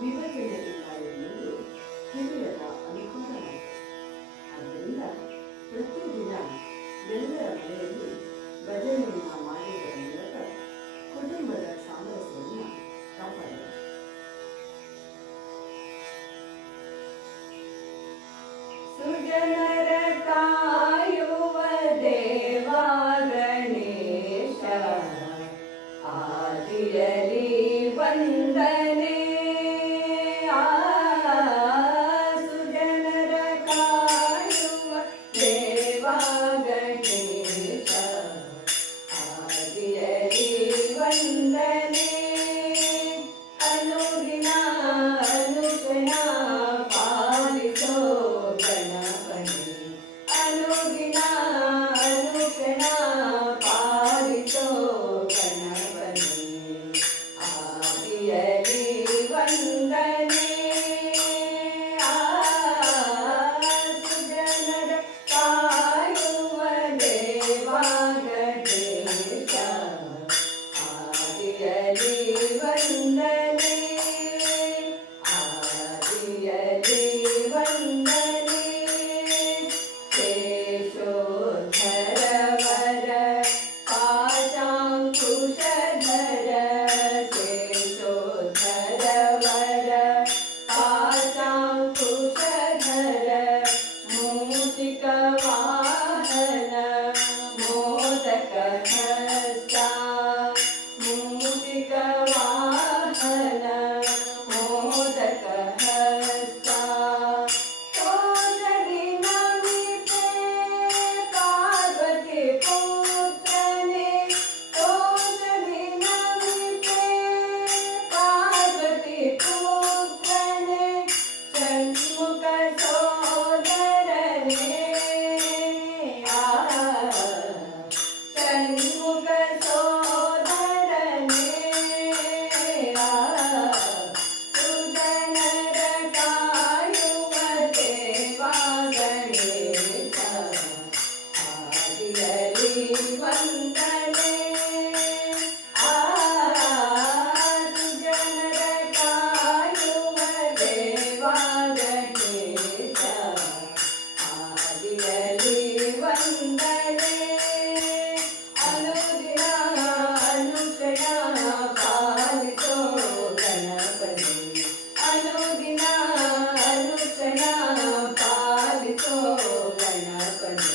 ವಿಭಜನೆಯಿಲ್ಲ ಎನ್ನುವುದು ಹಿರಿಯರ ಅಧಿಕಾರವಾಗಿದೆ ಆದ್ದರಿಂದ ಪ್ರತಿದಿನ ಎಲ್ಲರ ಮನೆಯಲ್ಲಿ ಭಜನೆಯನ್ನು ಮಾಡುವುದರ ಮೂಲಕ ಕುಟುಂಬದ ಸಾಮರಸ್ಯವನ್ನು ಕಾಪಾಡಬೇಕು ಸುಜನರ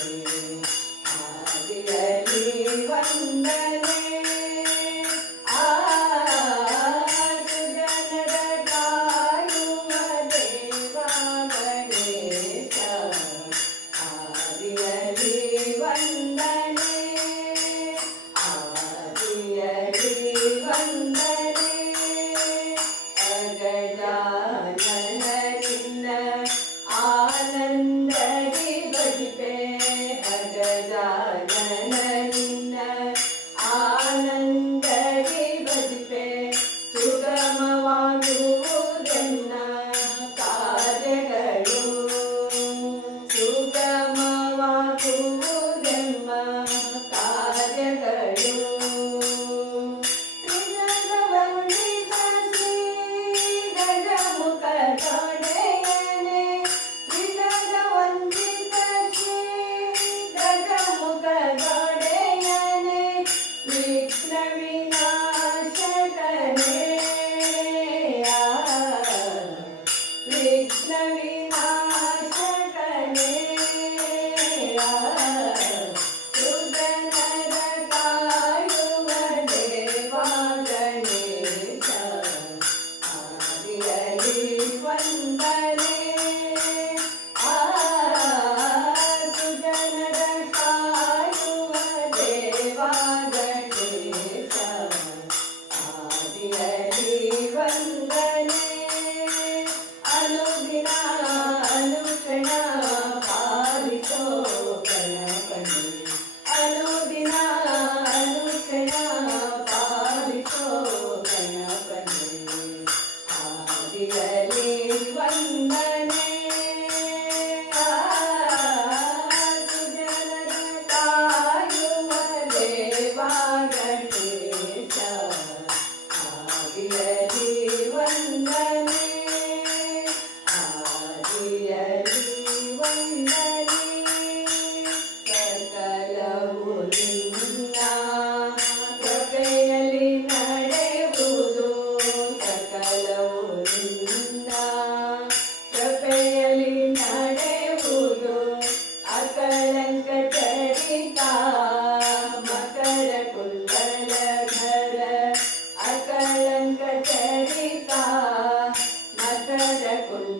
Yeah. yeah.